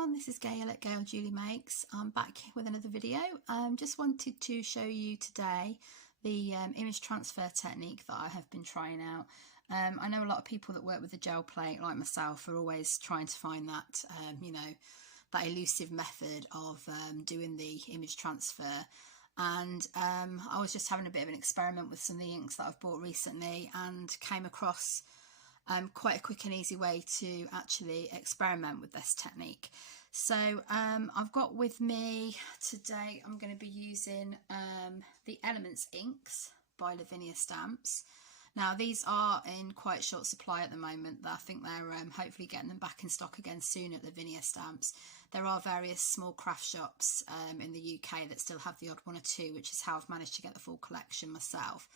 everyone, this is Gail at Gail Julie Makes. I'm back with another video. Just wanted to show you today the image transfer technique that I have been trying out. I know a lot of people that work with the gel plate like myself are always trying to find that, that elusive method of doing the image transfer. And I was just having a bit of an experiment with some of the inks that I've bought recently and came across quite a quick and easy way to actually experiment with this technique. So I've got with me today, I'm going to be using the Elements inks by Lavinia Stamps. Now these are in quite short supply at the moment. I think they're hopefully getting them back in stock again soon at Lavinia Stamps. There are various small craft shops in the UK that still have the odd one or two, which is how I've managed to get the full collection myself.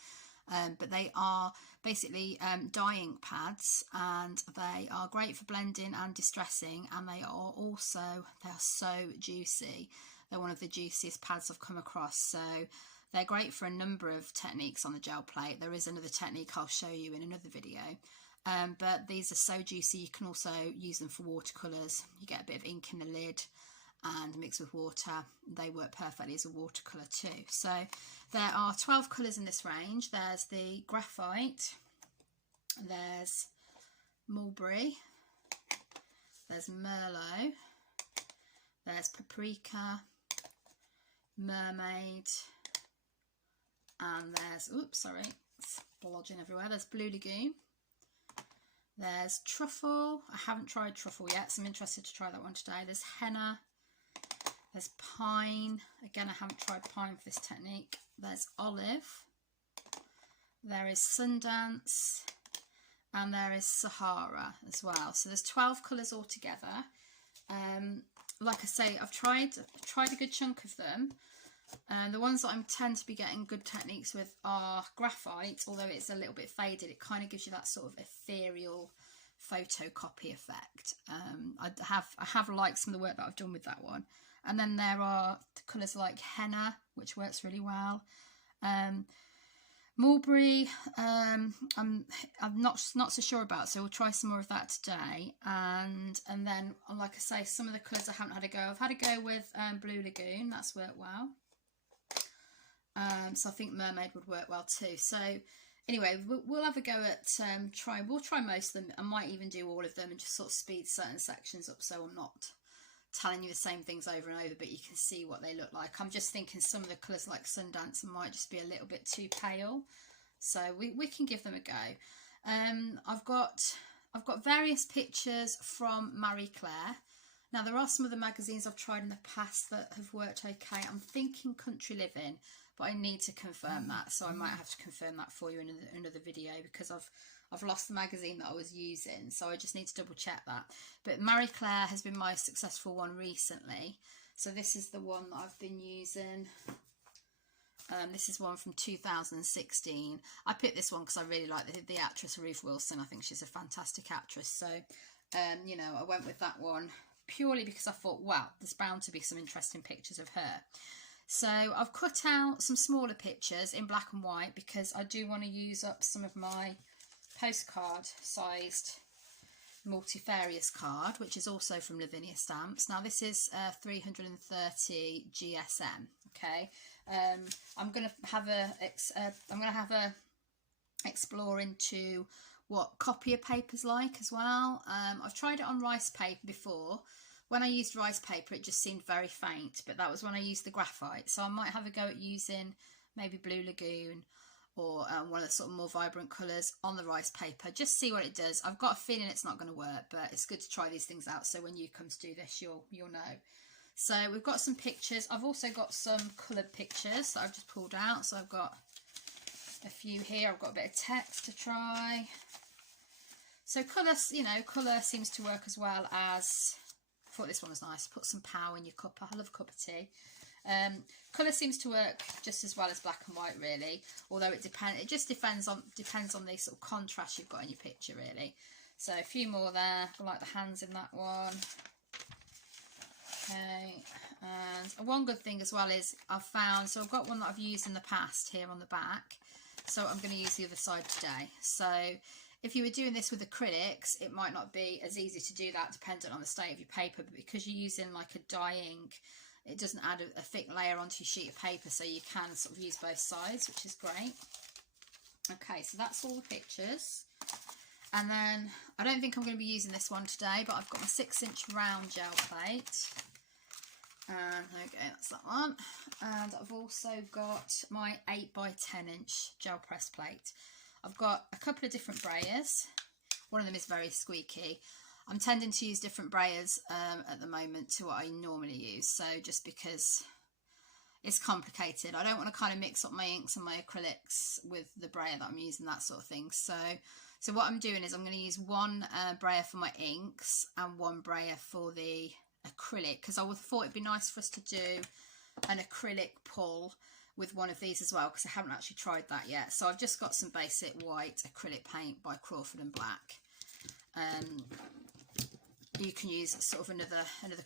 But they are basically dye ink pads, and they are great for blending and distressing, and they are so juicy. They're one of the juiciest pads I've come across, so they're great for a number of techniques on the gel plate. There is another technique I'll show you in another video, but these are so juicy. You can also use them for watercolours. You get a bit of ink in the lid and mix with water. They work perfectly as a watercolour too. So there are 12 colours in this range. There's the graphite, there's mulberry, there's merlot, there's paprika, mermaid, and there's, oops, sorry, it's blodging everywhere. There's blue lagoon, there's truffle. I haven't tried truffle yet, so I'm interested to try that one today. There's henna, there's pine. Again, I haven't tried pine for this technique. There's olive, there is Sundance, and there is Sahara as well. So there's 12 colours altogether. Like I say, I've tried a good chunk of them. The ones that I tend to be getting good techniques with are graphite, although it's a little bit faded. It kind of gives you that sort of ethereal photocopy effect. I have liked some of the work that I've done with that one. And then there are colours like henna, which works really well. Mulberry, I'm not so sure about, so we'll try some more of that today. And then, like I say, some of the colours I haven't had a go. I've had a go with Blue Lagoon. That's worked well. So I think Mermaid would work well too. So anyway, we'll have a go at we'll try most of them. I might even do all of them and just sort of speed certain sections up, so I'm not telling you the same things over and over, but you can see what they look like. I'm just thinking some of the colours like Sundance might just be a little bit too pale, so we can give them a go. I've got various pictures from Marie Claire. Now there are some of the magazines I've tried in the past that have worked okay. I'm thinking Country Living, but I need to confirm that, so I might have to confirm that for you in another video, because I've lost the magazine that I was using, so I just need to double check that. But Marie Claire has been my successful one recently, so this is the one that I've been using. This is one from 2016. I picked this one because I really like the actress Ruth Wilson. I think she's a fantastic actress, so you know, I went with that one purely because I thought, wow, there's bound to be some interesting pictures of her. So I've cut out some smaller pictures in black and white because I do want to use up some of my postcard sized multifarious card, which is also from Lavinia Stamps. Now this is 330 GSM. Okay, I'm gonna have a explore into what copier paper's like as well. I've tried it on rice paper before. When I used rice paper, it just seemed very faint, but that was when I used the graphite. So I might have a go at using maybe Blue Lagoon or one of the sort of more vibrant colours on the rice paper. Just see what it does. I've got a feeling it's not going to work, but it's good to try these things out, so when you come to do this, you'll know. So we've got some pictures. I've also got some coloured pictures that I've just pulled out. So I've got a few here. I've got a bit of text to try. So colour, you know, colour seems to work as well as... I thought this one was nice. Put some power in your cuppa. I love a cup of tea. Colour seems to work just as well as black and white, really. Although it just depends on the sort of contrast you've got in your picture, really. So a few more there. I like the hands in that one. Okay, and one good thing as well is I've found, so I've got one that I've used in the past here on the back. So I'm going to use the other side today. So If you were doing this with acrylics, it might not be as easy to do that dependent on the state of your paper, but because you're using like a dye ink, it doesn't add a thick layer onto your sheet of paper, so you can sort of use both sides, which is great. Okay, so that's all the pictures. And then, I don't think I'm going to be using this one today, but I've got my 6-inch round gel plate. And okay, that's that one. And I've also got my 8x10-inch gel press plate. I've got a couple of different brayers. One of them is very squeaky. I'm tending to use different brayers at the moment to what I normally use. So just because it's complicated, I don't want to kind of mix up my inks and my acrylics with the brayer that I'm using, that sort of thing. So what I'm doing is I'm going to use one brayer for my inks and one brayer for the acrylic, because I thought it'd be nice for us to do an acrylic pull with one of these as well, because I haven't actually tried that yet. So I've just got some basic white acrylic paint by Crawford and Black. You can use sort of another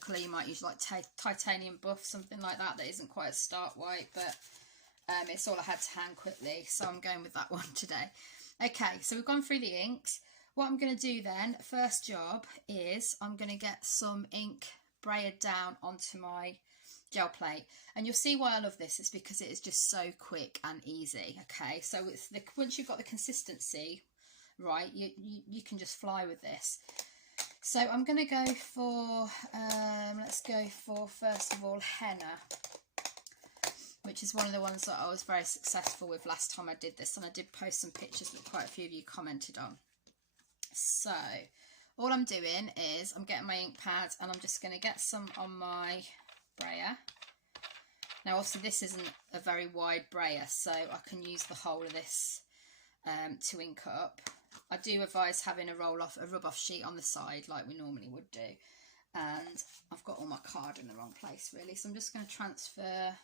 colour. You might use like titanium buff, something like that, that isn't quite a stark white, but it's all I had to hand quickly, so I'm going with that one today. Okay, so we've gone through the inks. What I'm going to do then, first job, is I'm going to get some ink brayered down onto my gel plate, and you'll see why I love this. It's because it is just so quick and easy. Okay, so once you've got the consistency right, you can just fly with this. So I'm going to go for let's go for, first of all, henna, which is one of the ones that I was very successful with last time I did this, and I did post some pictures that quite a few of you commented on. So all I'm doing is I'm getting my ink pads, and I'm just going to get some on my brayer. Now obviously this isn't a very wide brayer, so I can use the whole of this to ink up. I do advise having a rub-off sheet on the side like we normally would do. And I've got all my card in the wrong place really, so I'm just going to transfer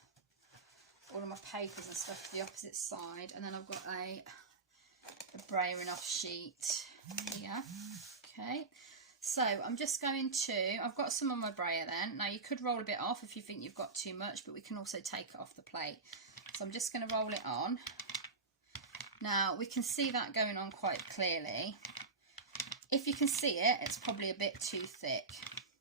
all of my papers and stuff to the opposite side, and then I've got a brayering off sheet here. Okay, so I'm just going to, I've got some on my brayer then. Now you could roll a bit off if you think you've got too much, but we can also take it off the plate. So I'm just going to roll it on. Now we can see that going on quite clearly. If you can see it, it's probably a bit too thick.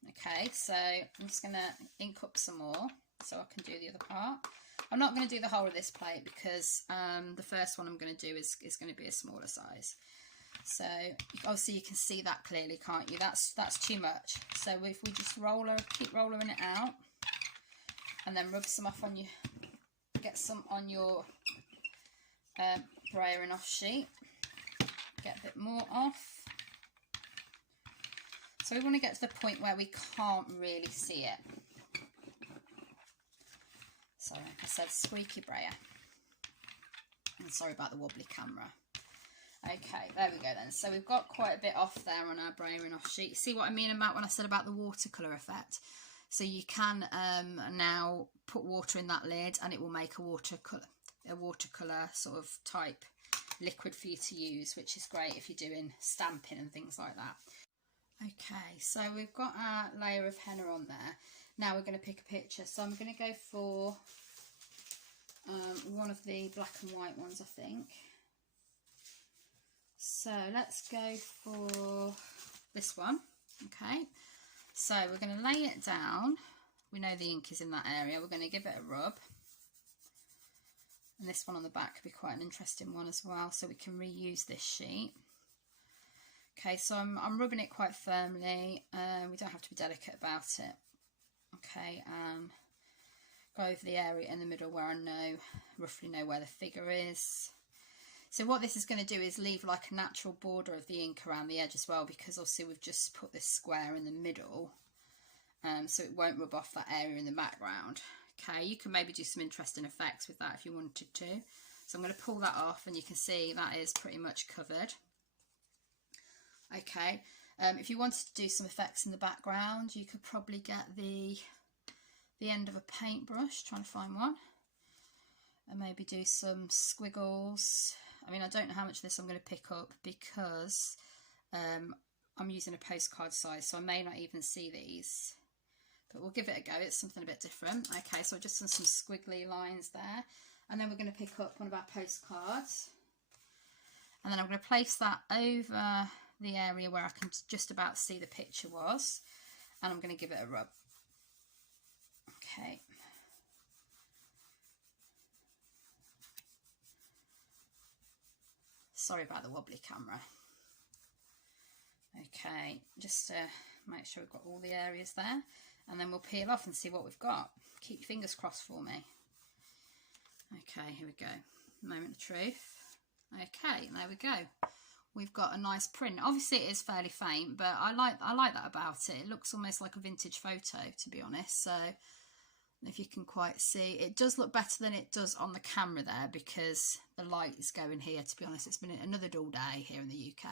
Okay, so I'm just going to ink up some more so I can do the other part. I'm not going to do the whole of this plate because the first one I'm going to do is going to be a smaller size. So obviously you can see that clearly, can't you? That's too much. So if we just keep rolling it out, and then rub some off on you, get some on your brayering off sheet, get a bit more off. So we want to get to the point where we can't really see it. So like I said, squeaky brayer. And sorry about the wobbly camera. Okay, there we go then. So we've got quite a bit off there on our brayering off sheet. See what I mean about when I said about the watercolour effect? So you can now put water in that lid and it will make a watercolour sort of type liquid for you to use, which is great if you're doing stamping and things like that. Okay, so we've got our layer of henna on there. Now we're going to pick a picture. So I'm going to go for one of the black and white ones, I think. So let's go for this one. Okay, so we're going to lay it down. We know the ink is in that area. We're going to give it a rub. And this one on the back could be quite an interesting one as well, so we can reuse this sheet. Okay, so I'm rubbing it quite firmly. We don't have to be delicate about it. Okay, go over the area in the middle where I roughly know where the figure is. So what this is going to do is leave like a natural border of the ink around the edge as well, because obviously we've just put this square in the middle, so it won't rub off that area in the background. Okay, you can maybe do some interesting effects with that if you wanted to. So I'm going to pull that off, and you can see that is pretty much covered. Okay, if you wanted to do some effects in the background, you could probably get the end of a paintbrush, trying to find one, and maybe do some squiggles. I mean, I don't know how much of this I'm going to pick up because I'm using a postcard size, so I may not even see these, but we'll give it a go. It's something a bit different. Okay, so I've just done some squiggly lines there, and then we're going to pick up one of our postcards, And then I'm going to place that over the area where I can just about see the picture was. And I'm going to give it a rub. Okay. Sorry about the wobbly camera. Okay, just to make sure we've got all the areas there. And then we'll peel off and see what we've got. Keep your fingers crossed for me. Okay, here we go. Moment of truth. Okay, there we go. We've got a nice print. Obviously it is fairly faint, but I like that about it. It looks almost like a vintage photo, to be honest. So if you can quite see, it does look better than it does on the camera there, because the light is going here. To be honest, it's been another dull day here in the UK.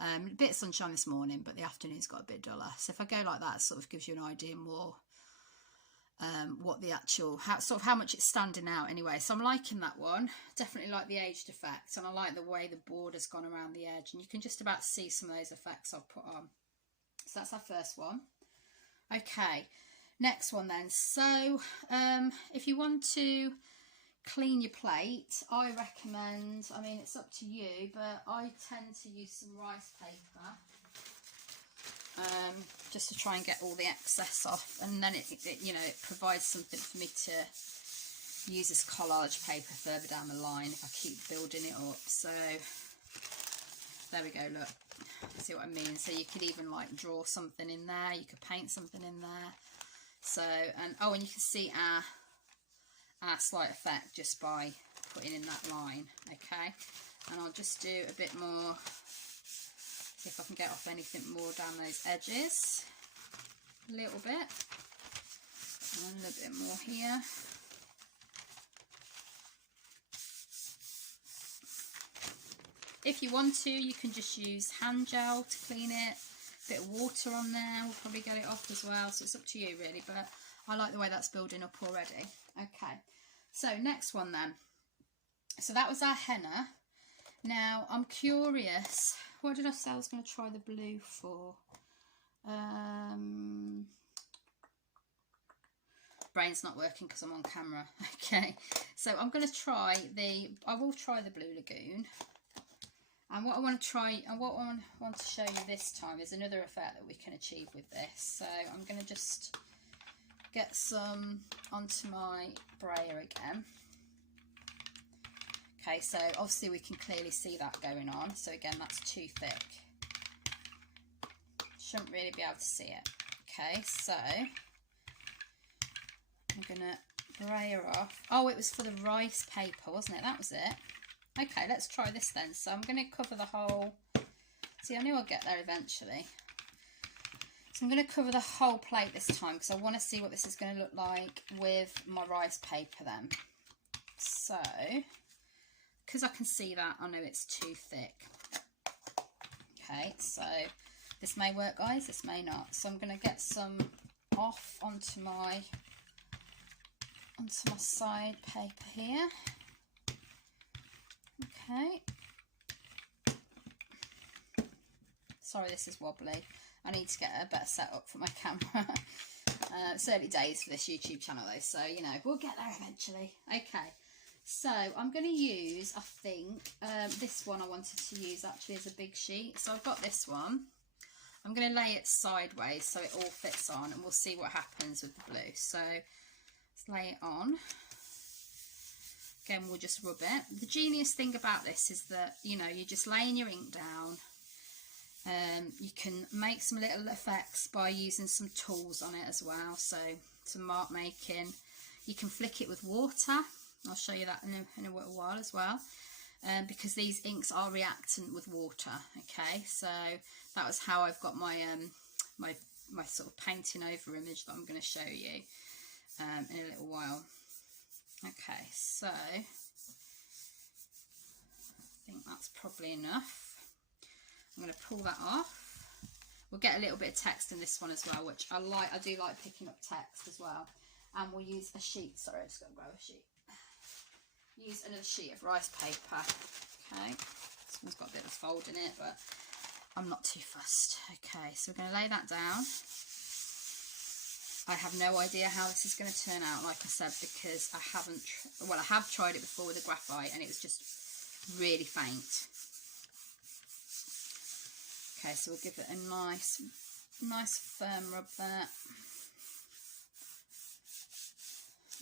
A bit of sunshine this morning, but the afternoon's got a bit duller. So if I go like that, it sort of gives you an idea more what the actual, how much it's standing out anyway. So I'm liking that one. Definitely like the aged effect, and I like the way the border's gone around the edge, and you can just about see some of those effects I've put on. So that's our first one. Okay, next one then. So if you want to clean your plate, I recommend, I mean it's up to you, but I tend to use some rice paper just to try and get all the excess off, and then it you know, it provides something for me to use as collage paper further down the line if I keep building it up. So there we go, look, see what I mean? So you could even like draw something in there, you could paint something in there. So, and oh, and you can see our slight effect just by putting in that line. Okay, and I'll just do a bit more, see if I can get off anything more down those edges a little bit, and a little bit more here. If you want to, you can just use hand gel to clean it. A bit of water on there will probably get it off as well, so it's up to you really, but I like the way that's building up already. Okay, so next one then. So that was our henna. Now I'm curious, what did I say I was going to try the blue for? Brain's not working because I'm on camera. Okay, so I'm going to try I will try the Blue Lagoon. And what I want to try, and what I want to show you this time is another effect that we can achieve with this. So I'm going to just get some onto my brayer again. Okay, so obviously we can clearly see that going on. So again, that's too thick. Shouldn't really be able to see it. Okay, so I'm going to brayer off. Oh, it was for the rice paper, wasn't it? That was it. Okay, let's try this then. So I'm going to cover the whole, see, I knew I'd get there eventually. So I'm going to cover the whole plate this time because I want to see what this is going to look like with my rice paper then. So, because I can see that, I know it's too thick. Okay, so this may work, guys, this may not. So I'm going to get some off onto my side paper here. Okay. Sorry, this is wobbly. I need to get a better setup for my camera. It's early days for this YouTube channel though, so you know, we'll get there eventually. Okay, so I'm going to use, I think, this one I wanted to use actually as a big sheet. So I've got this one. I'm going to lay it sideways so it all fits on, and we'll see what happens with the blue. So let's lay it on. Again, we'll just rub it. The genius thing about this is that, you know, you're just laying your ink down. You can make some little effects by using some tools on it as well. So some mark making. You can flick it with water. I'll show you that in a little while as well. Because these inks are reactant with water. Okay, so that was how I've got my my sort of painting over image that I'm going to show you in a little while. Okay, so I think that's probably enough. I'm going to pull that off. We'll get a little bit of text in this one as well, which I like. I do like picking up text as well. And we'll use a sheet. Sorry, I'm just going to grab a sheet. Use another sheet of rice paper. Okay, this one's got a bit of a fold in it, but I'm not too fussed. Okay, so we're going to lay that down. I have no idea how this is going to turn out, like I said, because I have tried it before with a graphite and it was just really faint. Okay, so we'll give it a nice firm rub there.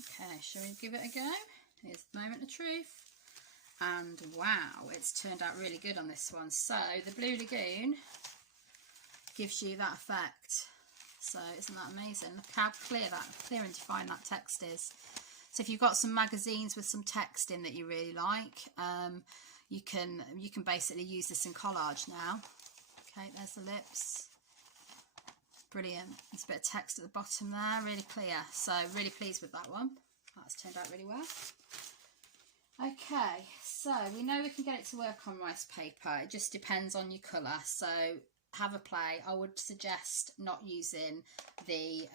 Okay, shall we give it a go? Here's the moment of truth. And wow, it's turned out really good on this one. So the Blue Lagoon gives you that effect. So isn't that amazing? Look how clear and defined that text is. So if you've got some magazines with some text in that you really like, you can basically use this in collage now. Okay, there's the lips. Brilliant. There's a bit of text at the bottom there, really clear. So really pleased with that one. That's turned out really well. Okay, so we know we can get it to work on rice paper. It just depends on your colour. So have a play. I would suggest not using the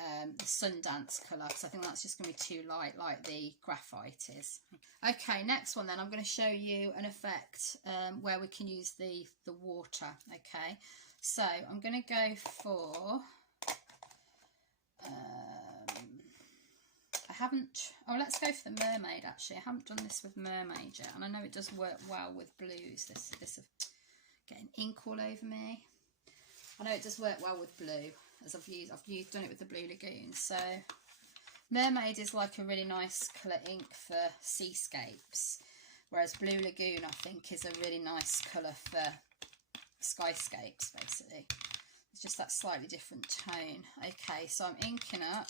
Sundance colour, because I think that's just going to be too light, like the graphite is. Okay, next one then, I'm going to show you an effect where we can use the water. Okay, so I'm going to go for... let's go for the mermaid actually. I haven't done this with mermaid yet, and I know it does work well with blues. This getting ink all over me. I know it does work well with blue, as I've done it with the Blue Lagoon. So mermaid is like a really nice colour ink for seascapes, whereas Blue Lagoon I think is a really nice colour for skyscapes basically. It's just that slightly different tone. Okay, so I'm inking up.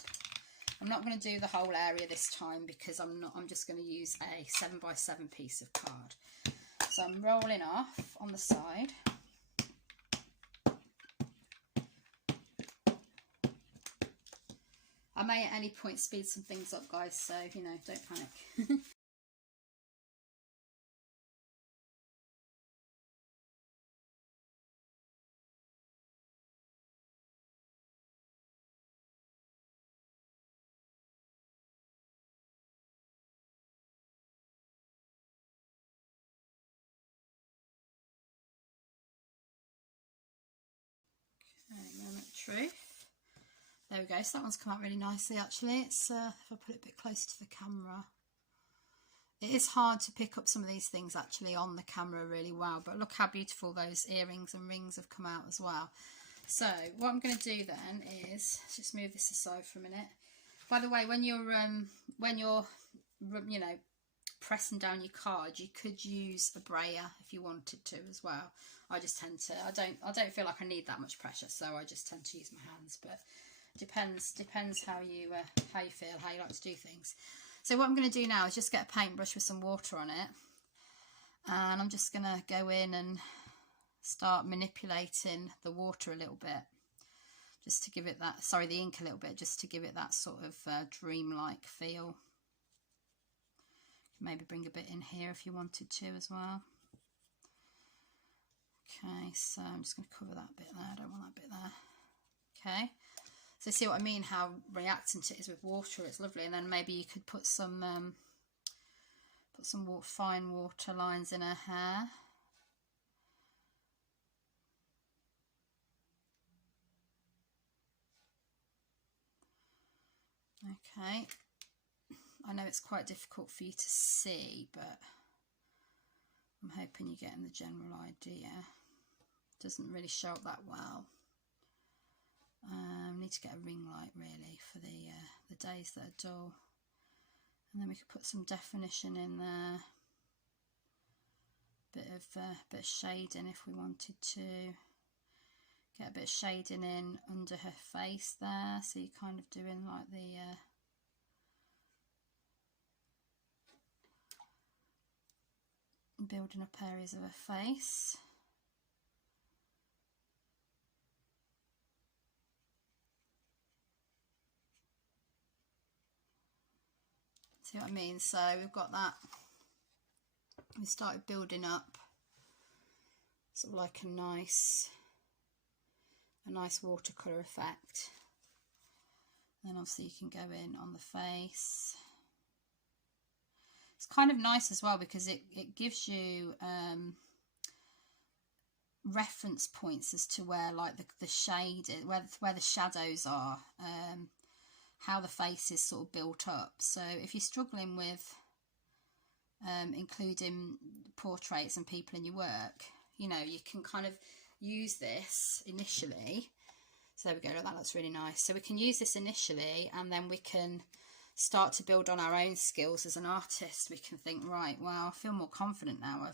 I'm not going to do the whole area this time because I'm just going to use a 7x7 piece of card. So I'm rolling off on the side. I may at any point speed some things up, guys, so you know, don't panic. Moment of truth. There we go. So that one's come out really nicely actually. It's if I put it a bit closer to the camera. It is hard to pick up some of these things actually on the camera really well, but look how beautiful those earrings and rings have come out as well. So what I'm going to do then is, let's just move this aside for a minute. By the way, when you're you know, pressing down your card, you could use a brayer if you wanted to as well. I just tend to, I don't feel like I need that much pressure, so I just tend to use my hands, but depends how you feel, how you like to do things. So what I'm going to do now is just get a paintbrush with some water on it, and I'm just going to go in and start manipulating the water a little bit, just to give it that, sorry, the ink a little bit, just to give it that sort of dreamlike feel. Maybe bring a bit in here if you wanted to as well. Okay, so I'm just going to cover that bit there. I don't want that bit there. Okay, so see what I mean, how reactant it is with water. It's lovely. And then maybe you could put some fine water lines in her hair. Okay, I know it's quite difficult for you to see, but I'm hoping you're getting the general idea. Doesn't really show up that well. Need to get a ring light really for the days that are dull, and then we could put some definition in there, bit of shading if we wanted to. Get a bit of shading in under her face there, so you're kind of doing like the building up areas of her face. See what I mean? So we've got that. We started building up sort of like a nice watercolour effect. Then obviously you can go in on the face. It's kind of nice as well because it gives you reference points as to where like the shade is, where the shadows are, how the face is sort of built up. So if you're struggling with including portraits and people in your work, you know, you can kind of use this initially. So there we go, look, that looks really nice. So we can use this initially, and then we can start to build on our own skills as an artist. We can think, right, well, I feel more confident now.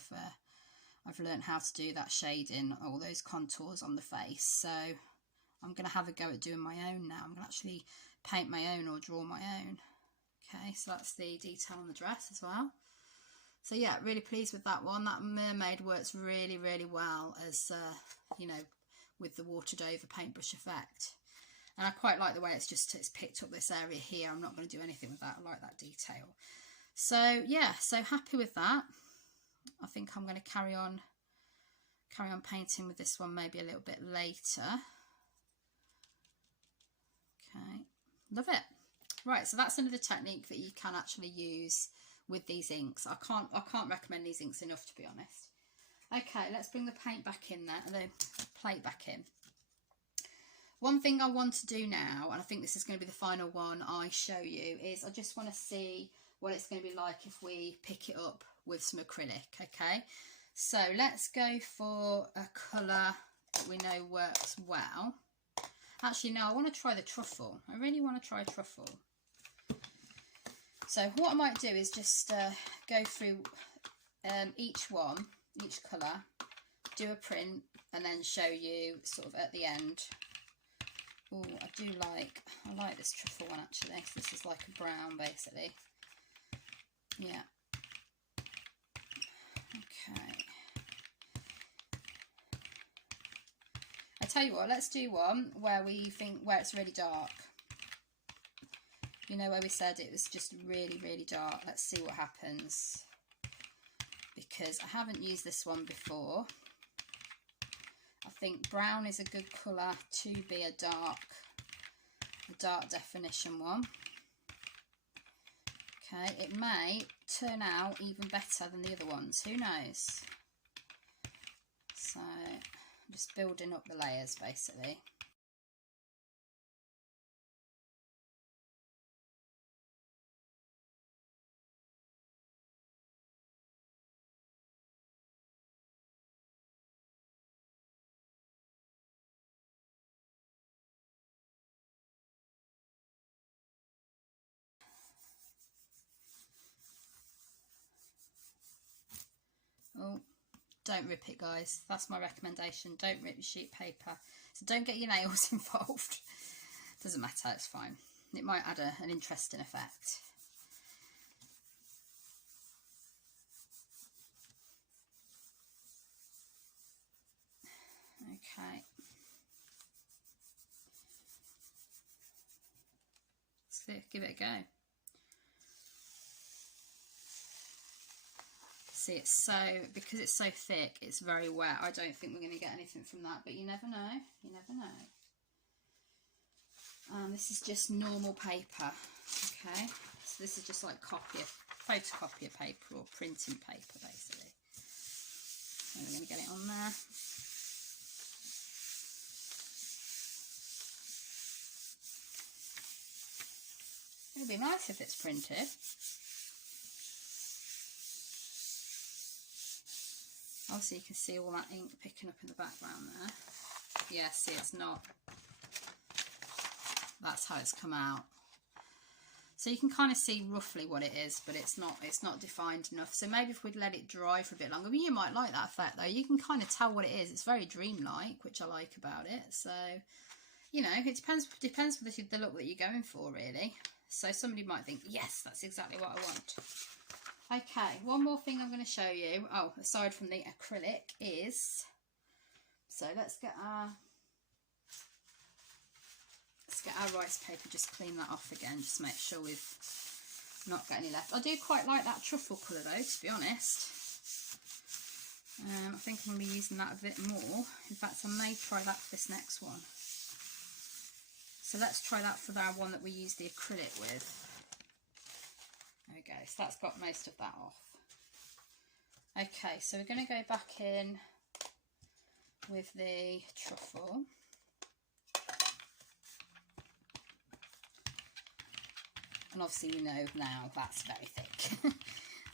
I've learned how to do that shading, all those contours on the face. So I'm going to have a go at doing my own now. I'm going to actually paint my own or draw my own. Okay, so that's the detail on the dress as well. So yeah, really pleased with that one. That mermaid works really, really well as, you know, with the watered over paintbrush effect. And I quite like the way it's picked up this area here. I'm not going to do anything with that. I like that detail. So yeah, so happy with that. I think I'm going to carry on painting with this one maybe a little bit later. Okay, love it. Right, so that's another technique that you can actually use with these inks. I can't recommend these inks enough, to be honest. Okay, let's bring the paint back in there, the plate back in. One thing I want to do now, and I think this is going to be the final one I show you, is I just want to see what it's going to be like if we pick it up with some acrylic. Okay, so let's go for a colour that we know works well. Actually, no, I want to try the truffle. I really want to try truffle. So what I might do is just go through each colour, do a print, and then show you sort of at the end. Oh, I like this truffle one actually. So this is like a brown basically. Yeah. Okay. I tell you what, let's do one where it's really dark. You know, where we said it was just really, really dark. Let's see what happens. Because I haven't used this one before. I think brown is a good colour to be a dark definition one. Okay, it may turn out even better than the other ones. Who knows? So, I'm just building up the layers basically. Oh, don't rip it, guys. That's my recommendation. Don't rip your sheet paper. So don't get your nails involved. Doesn't matter, it's fine. It might add an interesting effect. Okay. Let's give it a go. See, because it's so thick, it's very wet. I don't think we're going to get anything from that, but you never know. You never know. This is just normal paper. Okay, so this is just like photocopier paper or printing paper, basically. And we're going to get it on there. It'd be nice if it's printed. Also, you can see all that ink picking up in the background there. Yeah, see, it's not. That's how it's come out. So you can kind of see roughly what it is, but it's not defined enough. So maybe if we'd let it dry for a bit longer, I mean, you might like that effect though. You can kind of tell what it is. It's very dreamlike, which I like about it. So, you know, it depends with the look that you're going for, really. So somebody might think, yes, that's exactly what I want. Okay, one more thing I'm going to show you, aside from the acrylic, is, so let's get our rice paper, just clean that off again, just to make sure we've not got any left. I do quite like that truffle colour though, to be honest. I think I'm going to be using that a bit more. In fact, I may try that for this next one. So let's try that for our one that we use the acrylic with. There we go, so that's got most of that off. Okay, so we're going to go back in with the truffle. And obviously we know now that's very thick.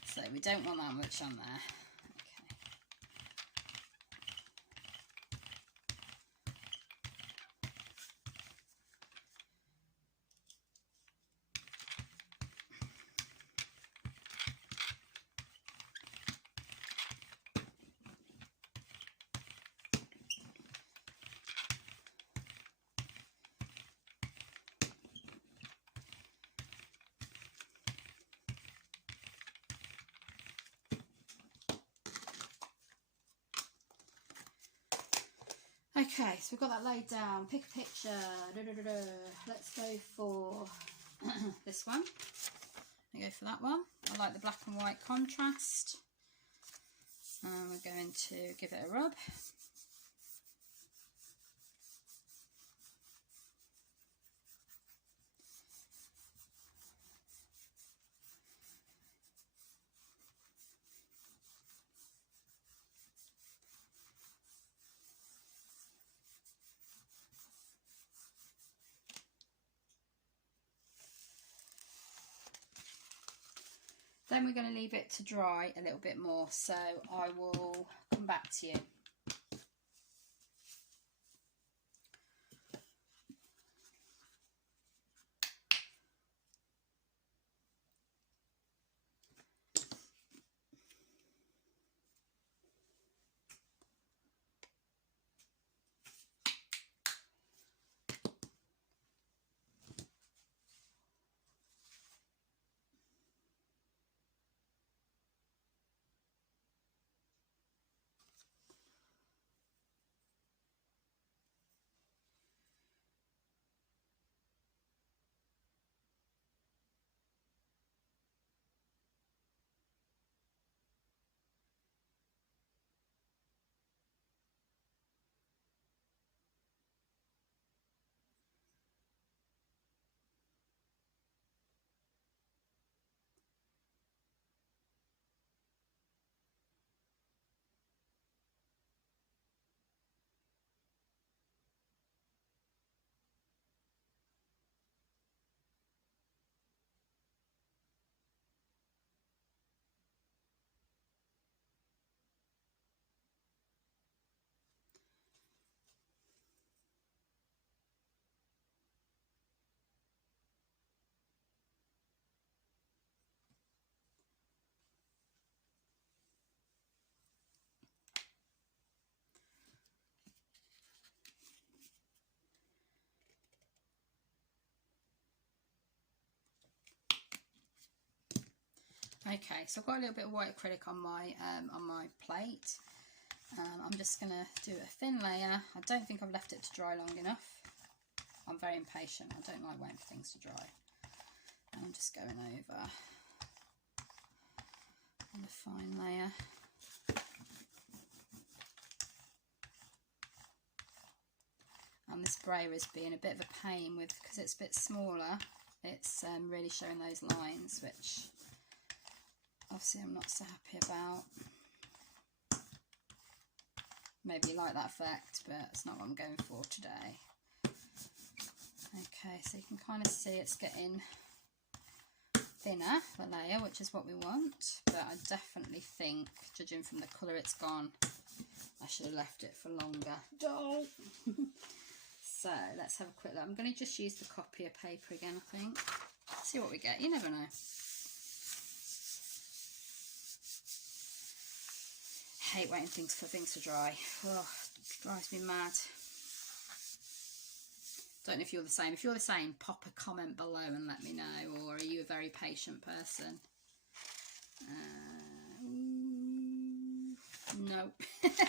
So we don't want that much on there. Okay. Okay, so we've got that laid down. Pick a picture. Let's go for this one. I go for that one. I like the black and white contrast. And we're going to give it a rub. Then we're going to leave it to dry a little bit more, so I will come back to you. Okay, so I've got a little bit of white acrylic on my plate. I'm just going to do a thin layer. I don't think I've left it to dry long enough. I'm very impatient. I don't like waiting for things to dry. And I'm just going over on a fine layer. And this brayer is being a bit of a pain with, because it's a bit smaller, it's really showing those lines, which obviously I'm not so happy about. Maybe you like that effect, but it's not what I'm going for today. Okay, so you can kind of see it's getting thinner, the layer, which is what we want, but I definitely think, judging from the colour it's gone, I should have left it for longer. So let's have a quick look. I'm going to just use the copier paper again, I think. See what we get. You never know. Hate waiting for things to dry. Oh, it drives me mad. Don't know if you're the same. If you're the same, pop a comment below and let me know. Or are you a very patient person? No.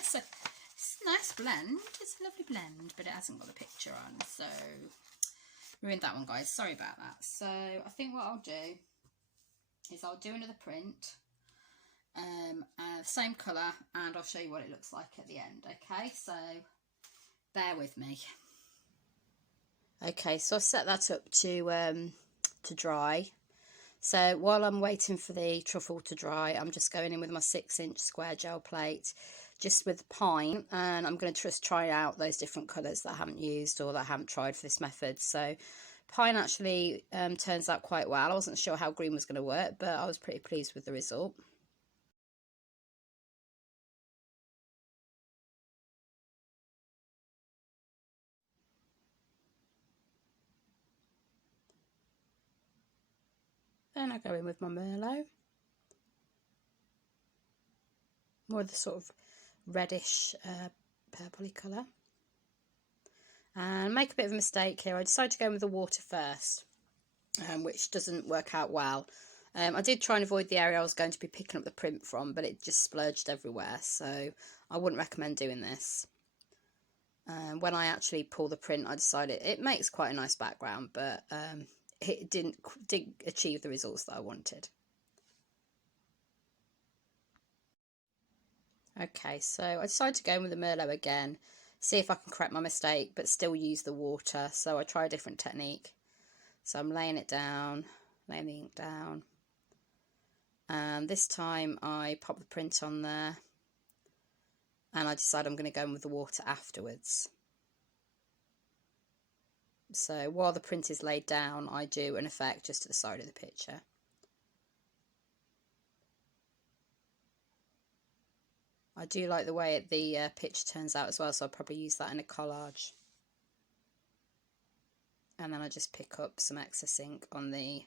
So, it's a nice blend. It's a lovely blend, but it hasn't got a picture on. So, ruined that one, guys. Sorry about that. So, I think what I'll do is I'll do another print. Same colour, and I'll show you what it looks like at the end. Okay, so bear with me. Okay, so I've set that up to dry. So while I'm waiting for the truffle to dry, I'm just going in with my 6-inch square gel plate, just with pine, and I'm going to just try out those different colours that I haven't used or that I haven't tried for this method. So pine actually turns out quite well. I wasn't sure how green was going to work, but I was pretty pleased with the result. Then I go in with my Merlot, more of the sort of reddish purpley colour. And make a bit of a mistake here. I decided to go in with the water first, which doesn't work out well. I did try and avoid the area I was going to be picking up the print from, but it just splurged everywhere, so I wouldn't recommend doing this. When I actually pull the print, I decided it makes quite a nice background, but it didn't achieve the results that I wanted. Okay, so I decided to go in with the Merlot again, see if I can correct my mistake, but still use the water. So I try a different technique. So I'm laying it down, laying the ink down. And this time I pop the print on there. And I decide I'm going to go in with the water afterwards. So while the print is laid down, I do an effect just to the side of the picture. I do like the way the picture turns out as well, so I'll probably use that in a collage. And then I just pick up some excess ink on the...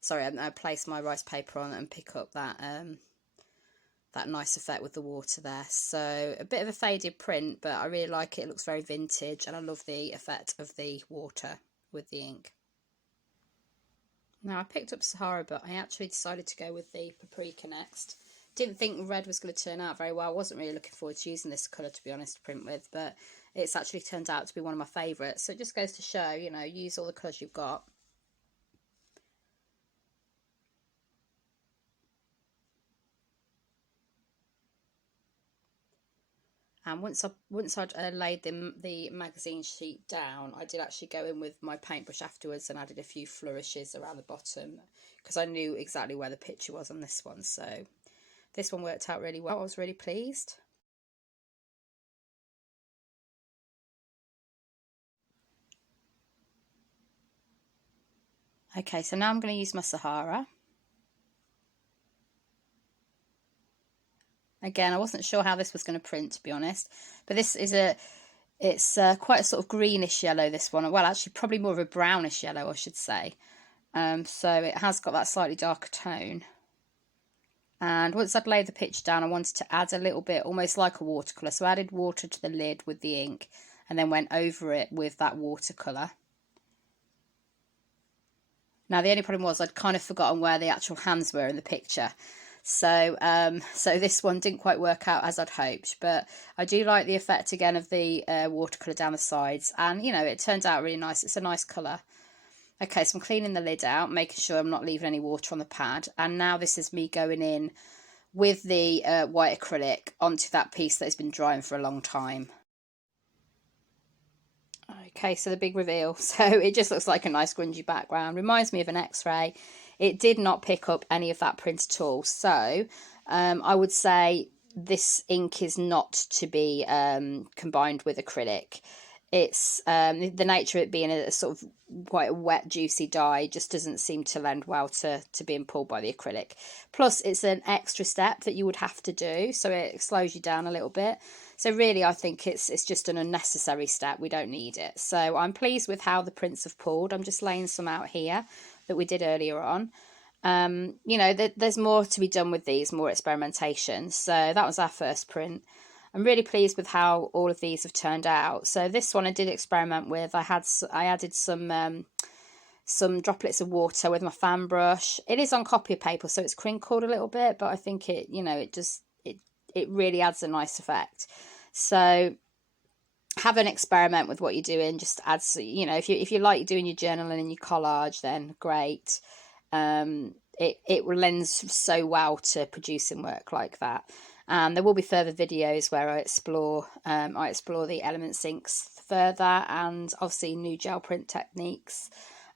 Sorry, I place my rice paper on and pick up that that nice effect with the water there. So a bit of a faded print, but I really like it. It looks very vintage, and I love the effect of the water with the ink. Now I picked up Sahara, but I actually decided to go with the paprika next. Didn't think red was going to turn out very well. I wasn't really looking forward to using this colour, to be honest, to print with, but it's actually turned out to be one of my favourites. So it just goes to show, you know, use all the colours you've got. And once I'd laid the magazine sheet down, I did actually go in with my paintbrush afterwards and added a few flourishes around the bottom, because I knew exactly where the picture was on this one. So this one worked out really well. I was really pleased. Okay, so now I'm going to use my Sahara. Again, I wasn't sure how this was going to print, to be honest, but this is it's quite a sort of greenish yellow, this one. Well, actually probably more of a brownish yellow, I should say. So it has got that slightly darker tone. And once I'd laid the picture down, I wanted to add a little bit, almost like a watercolour. So I added water to the lid with the ink and then went over it with that watercolour. Now, the only problem was I'd kind of forgotten where the actual hands were in the picture. So this one didn't quite work out as I'd hoped, but I do like the effect again of the watercolour down the sides, and you know, it turned out really nice. It's a nice colour. Okay, so I'm cleaning the lid out, making sure I'm not leaving any water on the pad, and now this is me going in with the white acrylic onto that piece that has been drying for a long time. Okay, so the big reveal. So it just looks like a nice grungy background. Reminds me of an X-ray. It did not pick up any of that print at all. So I would say this ink is not to be combined with acrylic. It's the nature of it being a sort of quite a wet, juicy dye just doesn't seem to lend well to being pulled by the acrylic. Plus, it's an extra step that you would have to do, so it slows you down a little bit. So really, I think it's just an unnecessary step. We don't need it. So I'm pleased with how the prints have pulled. I'm just laying some out here that we did earlier on. You know, there's more to be done with these, more experimentation. So that was our first print. I'm really pleased with how all of these have turned out. So this one I did experiment with. I added some droplets of water with my fan brush. It is on copy paper, so it's crinkled a little bit, but I think it, you know, it really adds a nice effect. So have an experiment with what you're doing. Just adds, you know, if you like doing your journaling and your collage, then great. It lends so well to producing work like that. And there will be further videos where I explore the Element inks further, and obviously new gel print techniques.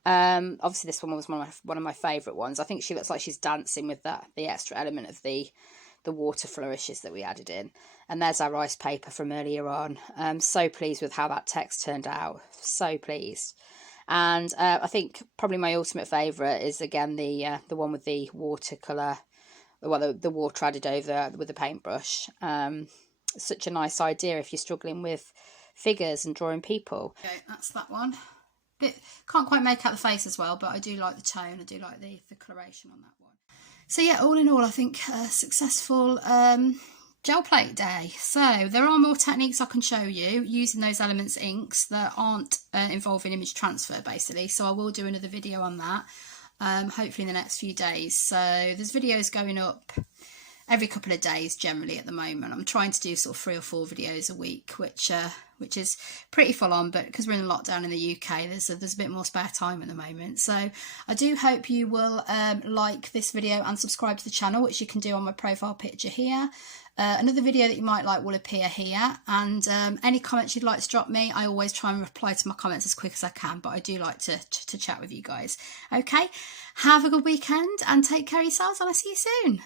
Obviously this one was one of my favourite ones. I think she looks like she's dancing with the extra element of the water flourishes that we added in. And there's our rice paper from earlier on. I'm so pleased with how that text turned out. So pleased. And I think probably my ultimate favourite is again the one with the watercolour. Well, the water added over with the paintbrush. Such a nice idea if you're struggling with figures and drawing people. Okay, that's that one. Can't quite make out the face as well, but I do like the tone. I do like the coloration on that one. So yeah, all in all, I think a successful gel plate day. So there are more techniques I can show you using those Elements inks that aren't involving image transfer, basically. So I will do another video on that. Hopefully in the next few days. So there's videos going up every couple of days generally at the moment. I'm trying to do sort of 3 or 4 videos a week, which which is pretty full on, but because we're in lockdown in the UK, there's a bit more spare time at the moment. So I do hope you will like this video and subscribe to the channel, which you can do on my profile picture here. Another video that you might like will appear here, and any comments you'd like to drop me, I always try and reply to my comments as quick as I can, but I do like to chat with you guys. Okay, have a good weekend and take care of yourselves, and I'll see you soon.